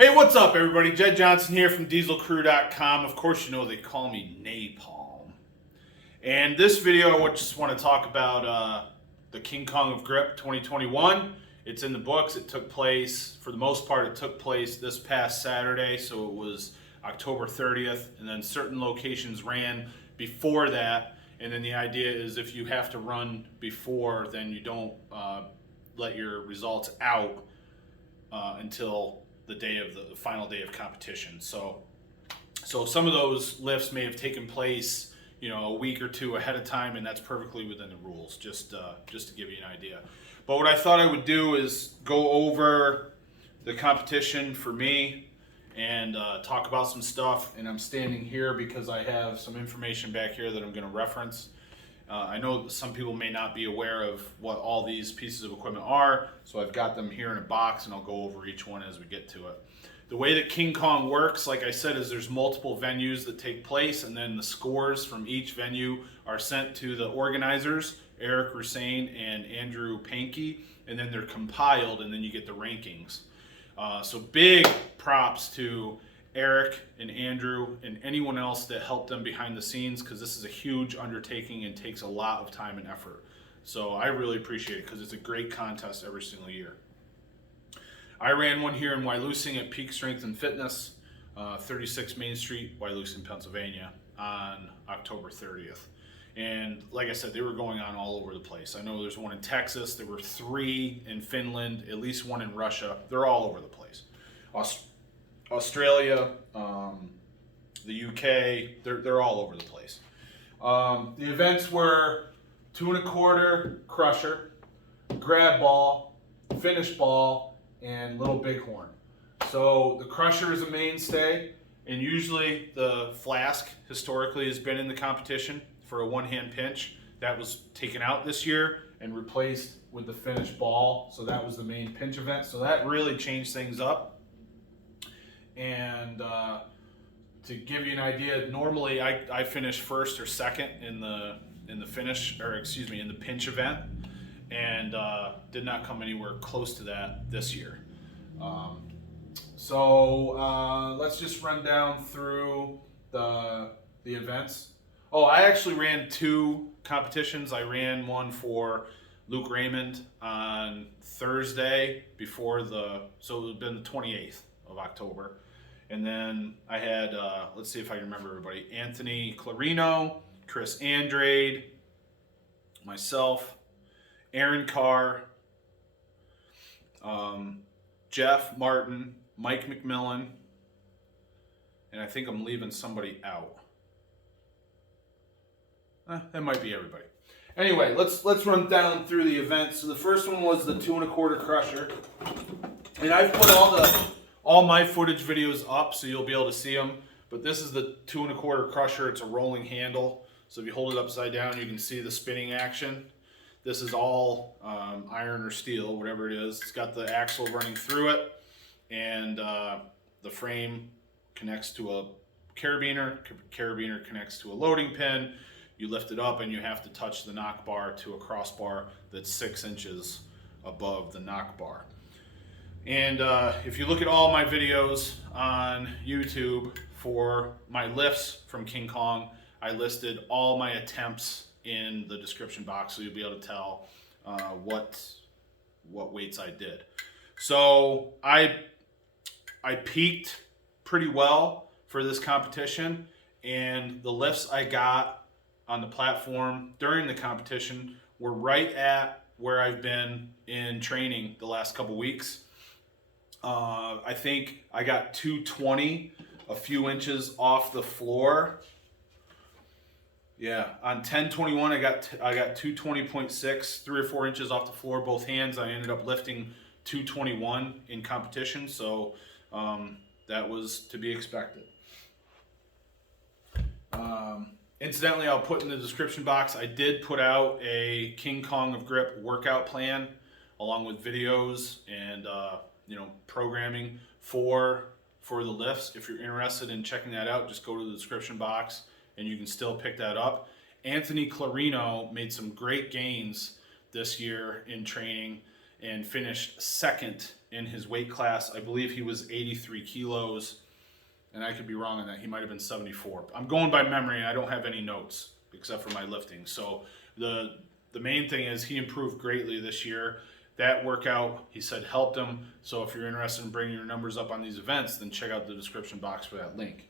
Hey, what's up, everybody? Jed Johnson here from DieselCrew.com. Of course, you know they call me Napalm. And this video, I just want to talk about the King Kong of Grip 2021. It's in the books. It took place, for the most part, it took place this past Saturday. So it was October 30th. And then certain locations ran before that. And then the idea is if you have to run before, then you don't let your results out until the day of the final day of competition. So some of those lifts may have taken place, a week or two ahead of time, and that's perfectly within the rules. Just to give you an idea. But what I thought I would do is go over the competition for me and talk about some stuff. And I'm standing here because I have some information back here that I'm going to reference. I know some people may not be aware of what all these pieces of equipment are, so I've got them here in a box, and I'll go over each one as we get to it. The way that King Kong works, like I said, is there's multiple venues that take place, and then the scores from each venue are sent to the organizers, Eric Rusain and Andrew Pankey, and then they're compiled, and then you get the rankings. So big props to Eric and Andrew and anyone else that helped them behind the scenes, because this is a huge undertaking and takes a lot of time and effort. So I really appreciate it because it's a great contest every single year. I ran one here in Wyalusing at Peak Strength and Fitness, 36 Main Street, Wyalusing, Pennsylvania, on October 30th. And like I said, they were going on all over the place. I know there's one in Texas, there were 3 in Finland, at least one in Russia. They're all over the place. Australia, the UK, they're all over the place. The events were 2 1/4 crusher, grab ball, finish ball, and little bighorn. So the crusher is a mainstay, and usually the flask historically has been in the competition for a one-hand pinch. That was taken out this year and replaced with the finish ball. So that was the main pinch event. So that really changed things up. And to give you an idea, normally I finish first or second in the finish, or excuse me, in the pinch event, and did not come anywhere close to that this year. So let's just run down through the events. Oh, I actually ran 2 competitions. I ran one for Luke Raymond on Thursday so it would have been the 28th of October. And then I had, let's see if I can remember everybody, Anthony Clarino, Chris Andrade, myself, Aaron Carr, Jeff Martin, Mike McMillan, and I think I'm leaving somebody out. That might be everybody. Anyway, let's run down through the events. So the first one was the 2 1/4 crusher. And I've put all my footage videos up so you'll be able to see them, but this is the 2 1/4 crusher. It's a rolling handle, so if you hold it upside down you can see the spinning action. This is all iron or steel, whatever it is. It's got the axle running through it, and the frame connects to a carabiner connects to a loading pin. You lift it up and you have to touch the knock bar to a crossbar that's 6 inches above the knock bar. And if you look at all my videos on YouTube for my lifts from King Kong, I listed all my attempts in the description box, so you'll be able to tell what weights I did. So I peaked pretty well for this competition, and the lifts I got on the platform during the competition were right at where I've been in training the last couple weeks. I think I got 220 a few inches off the floor. Yeah, on 1021 I got 220.6, 3 or 4 inches off the floor, both hands. I ended up lifting 221 in competition, so that was to be expected. Incidentally, I'll put in the description box, I did put out a King Kong of Grip workout plan along with videos and programming for the lifts. If you're interested in checking that out, just go to the description box and you can still pick that up. Anthony Clarino made some great gains this year in training and finished second in his weight class. I believe he was 83 kilos, and I could be wrong on that. He might have been 74. I'm going by memory, and I don't have any notes except for my lifting. So the main thing is he improved greatly this year. That workout, he said, helped him. So if you're interested in bringing your numbers up on these events, then check out the description box for that link.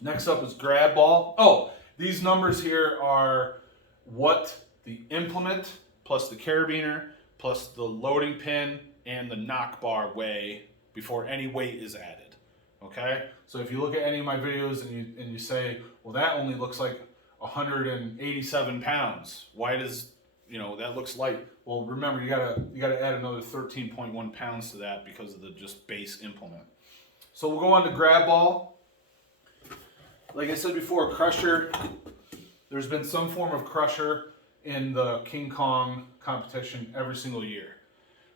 Next up is grab ball. Oh, these numbers here are what the implement plus the carabiner plus the loading pin and the knock bar weigh before any weight is added. Okay? So if you look at any of my videos and you say, well, that only looks like 187 pounds. Why does, that looks light? Well, remember, you gotta add another 13.1 pounds to that because of the just base implement. So we'll go on to grab ball. Like I said before, crusher. There's been some form of crusher in the King Kong competition every single year.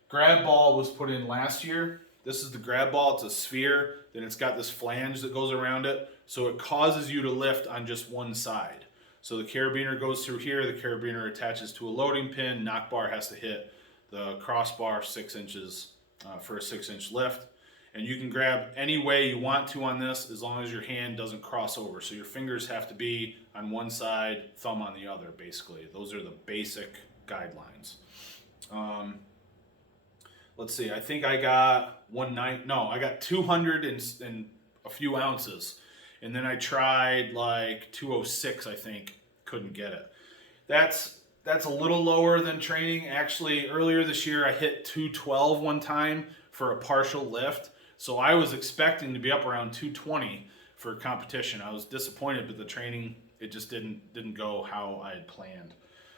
Grab ball was put in last year. This is the grab ball. It's a sphere. Then it's got this flange that goes around it. So it causes you to lift on just one side. So the carabiner goes through here. The carabiner attaches to a loading pin. Knock bar has to hit the crossbar 6 inches for a 6-inch lift. And you can grab any way you want to on this as long as your hand doesn't cross over. So your fingers have to be on one side, thumb on the other, basically. Those are the basic guidelines. Let's see, I think I got I got 200 and a few ounces. And then I tried like 206, I think, couldn't get it. That's a little lower than training. Actually, earlier this year, I hit 212 one time for a partial lift. So I was expecting to be up around 220 for a competition. I was disappointed, but the training, it just didn't go how I had planned.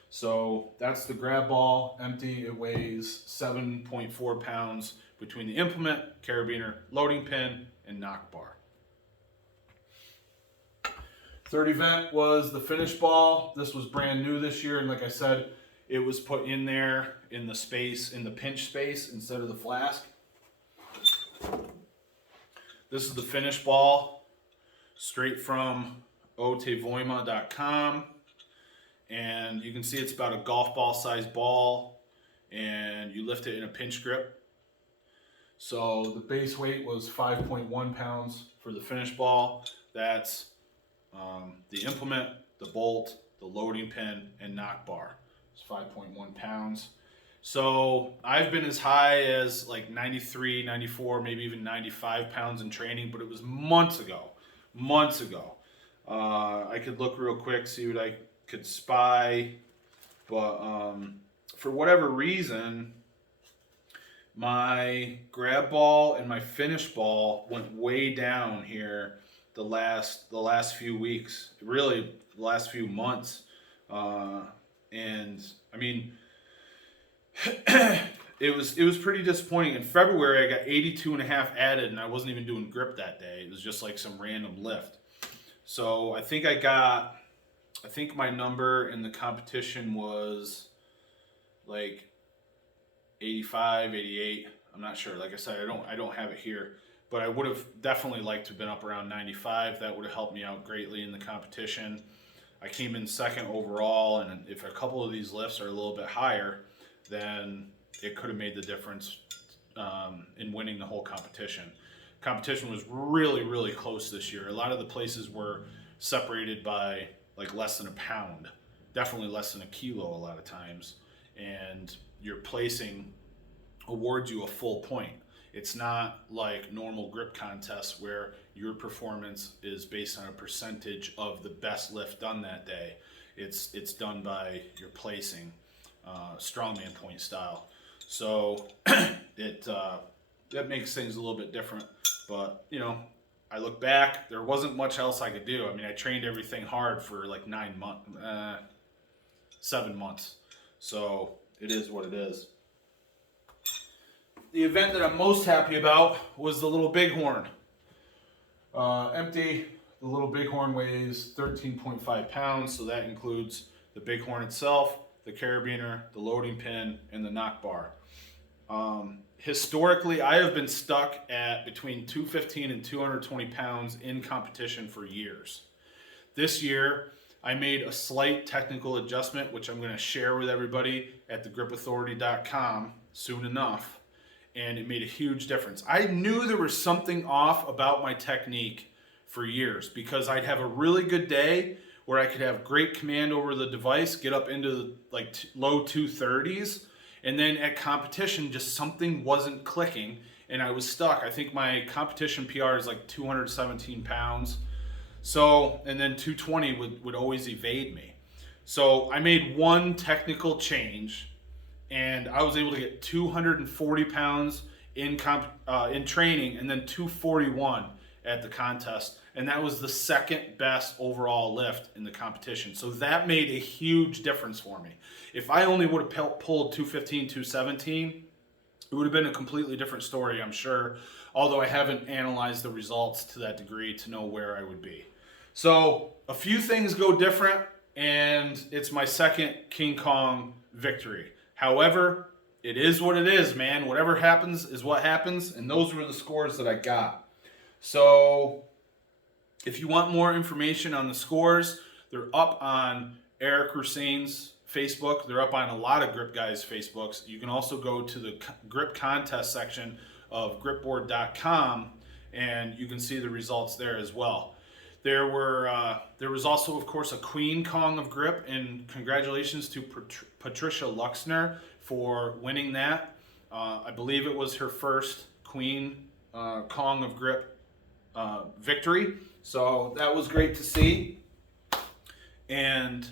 So that's the grab ball, empty. It weighs 7.4 pounds between the implement, carabiner, loading pin, and knock bar. Third event was the finish ball. This was brand new this year, and like I said, it was put in there in the space, in the pinch space instead of the flask. This is the finish ball, straight from otevoima.com. And you can see it's about a golf ball sized ball, and you lift it in a pinch grip. So the base weight was 5.1 pounds for the finish ball. That's the implement, the bolt, the loading pin, and knock bar. It's 5.1 pounds. So I've been as high as like 93, 94, maybe even 95 pounds in training, but it was months ago. I could look real quick, see what I could spy, but for whatever reason, my grab ball and my finish ball went way down here the last few weeks, really the last few months, and I mean, it was pretty disappointing. In February, I got 82.5 added, and I wasn't even doing grip that day. It was just like some random lift. So I think my number in the competition was like 85, 88. I'm not sure. Like I said, I don't have it here, but I would have definitely liked to have been up around 95. That would have helped me out greatly in the competition. I came in second overall, and if a couple of these lifts are a little bit higher, then it could have made the difference in winning the whole competition. Competition was really, really close this year. A lot of the places were separated by like less than a pound, definitely less than a kilo a lot of times, and your placing awards you a full point. It's not like normal grip contests where your performance is based on a percentage of the best lift done that day. It's done by your placing, strongman point style. So that makes things a little bit different. But I look back, there wasn't much else I could do. I mean, I trained everything hard for like 7 months. So it is what it is. The event that I'm most happy about was the Little Bighorn. Empty, the Little Bighorn weighs 13.5 pounds, so that includes the Bighorn itself, the carabiner, the loading pin, and the knock bar. Historically, I have been stuck at between 215 and 220 pounds in competition for years. This year, I made a slight technical adjustment, which I'm going to share with everybody at thegripauthority.com soon enough. and it made a huge difference. I knew there was something off about my technique for years because I'd have a really good day where I could have great command over the device, get up into like low 230s, and then at competition just something wasn't clicking and I was stuck. I think my competition PR is like 217 pounds. So, and then 220 would always evade me. So I made one technical change and I was able to get 240 pounds in training and then 241 at the contest. And that was the second best overall lift in the competition. So that made a huge difference for me. If I only would have pulled 215, 217, it would have been a completely different story, I'm sure. Although I haven't analyzed the results to that degree to know where I would be. So a few things go different, and it's my second King Kong victory. However, it is what it is, man. Whatever happens is what happens, and those were the scores that I got. So if you want more information on the scores, they're up on Eric Rasane's Facebook. They're up on a lot of Grip Guys' Facebooks. You can also go to the Grip Contest section of gripboard.com, and you can see the results there as well. There was also, of course, a Queen Kong of Grip, and congratulations to Patricia Luxner for winning that. I believe it was her first Queen Kong of Grip victory, so that was great to see. And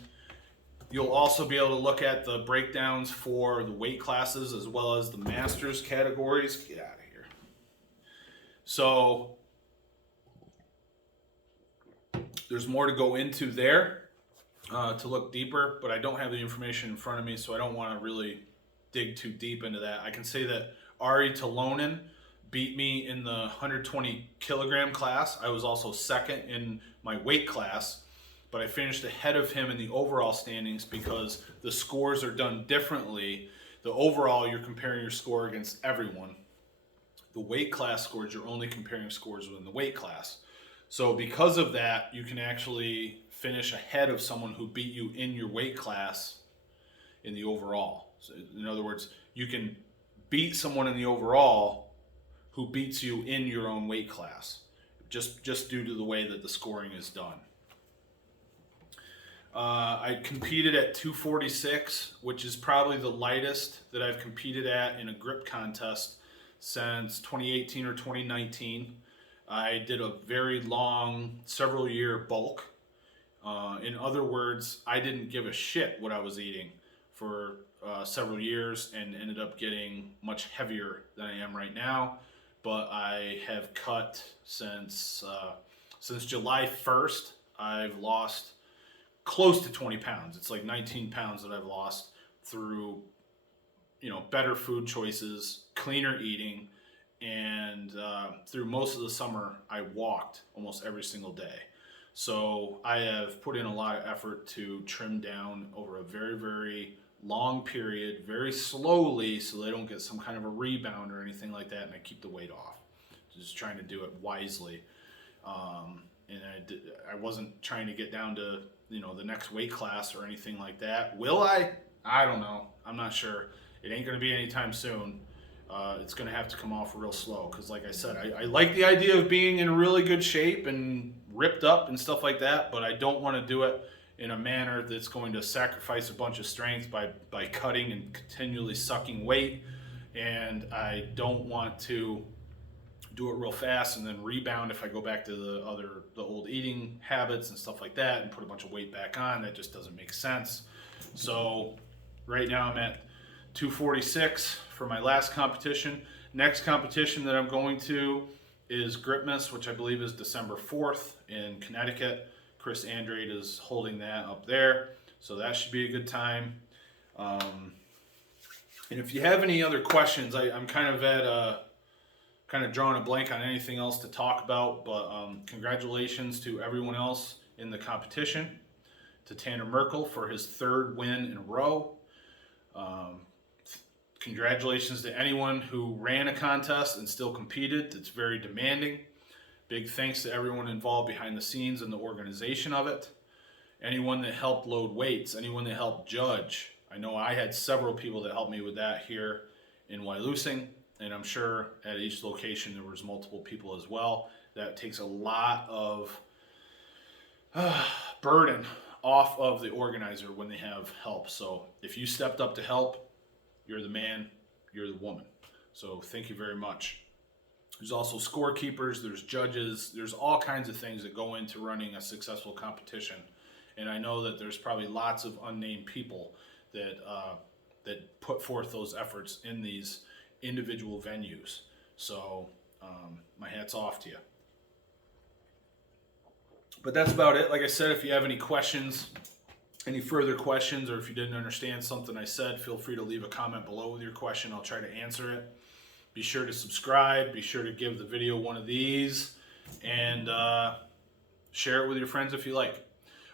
you'll also be able to look at the breakdowns for the weight classes as well as the Masters categories. Get out of here. So there's more to go into there to look deeper, but I don't have the information in front of me, so I don't want to really dig too deep into that. I can say that Ari Talonen beat me in the 120 kilogram class. I was also second in my weight class, but I finished ahead of him in the overall standings because the scores are done differently. The overall, you're comparing your score against everyone. The weight class scores, you're only comparing scores within the weight class. So because of that, you can actually finish ahead of someone who beat you in your weight class in the overall. So in other words, you can beat someone in the overall who beats you in your own weight class, just due to the way that the scoring is done. I competed at 246, which is probably the lightest that I've competed at in a grip contest since 2018 or 2019. I did a very long, several year bulk. In other words, I didn't give a shit what I was eating for several years and ended up getting much heavier than I am right now. But I have cut since July 1st. I've lost close to 20 pounds. It's like 19 pounds that I've lost through, better food choices, cleaner eating, and through most of the summer, I walked almost every single day. So I have put in a lot of effort to trim down over a very, very long period, very slowly, so they don't get some kind of a rebound or anything like that, and I keep the weight off. Just trying to do it wisely. And I wasn't trying to get down to, the next weight class or anything like that. Will I? I don't know. I'm not sure. It ain't going to be anytime soon. It's going to have to come off real slow because, like I said, I like the idea of being in really good shape and ripped up and stuff like that, but I don't want to do it in a manner that's going to sacrifice a bunch of strength by cutting and continually sucking weight. And I don't want to do it real fast and then rebound if I go back to the old eating habits and stuff like that and put a bunch of weight back on. That just doesn't make sense. So right now I'm at 246 for my last competition. Next competition that I'm going to is Gripmas, which I believe is December 4th in Connecticut. Chris Andrade is holding that up there, so that should be a good time. And if you have any other questions, I'm kind of drawing a blank on anything else to talk about, but congratulations to everyone else in the competition, to Tanner Merkel for his third win in a row. Congratulations to anyone who ran a contest and still competed. It's very demanding. Big thanks to everyone involved behind the scenes in the organization of it. Anyone that helped load weights, anyone that helped judge. I know I had several people that helped me with that here in Wyalusing. and I'm sure at each location there was multiple people as well. That takes a lot of burden off of the organizer when they have help. So if you stepped up to help, you're the man, you're the woman. So thank you very much. There's also scorekeepers, there's judges, there's all kinds of things that go into running a successful competition. And I know that there's probably lots of unnamed people that that put forth those efforts in these individual venues. So my hat's off to you. But that's about it. Like I said, if you have any questions, any further questions, or if you didn't understand something I said, feel free to leave a comment below with your question. I'll try to answer it. Be sure to subscribe. Be sure to give the video one of these, and share it with your friends if you like.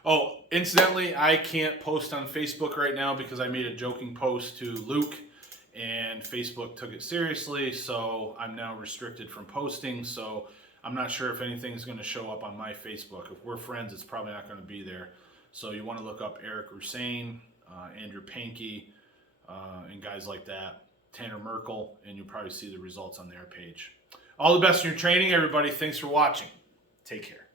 Oh, incidentally, I can't post on Facebook right now because I made a joking post to Luke, and Facebook took it seriously, so I'm now restricted from posting. So I'm not sure if anything's going to show up on my Facebook. If we're friends, it's probably not going to be there. So you want to look up Eric Rusain, Andrew Pankey, and guys like that, Tanner Merkel, and you'll probably see the results on their page. All the best in your training, everybody. Thanks for watching. Take care.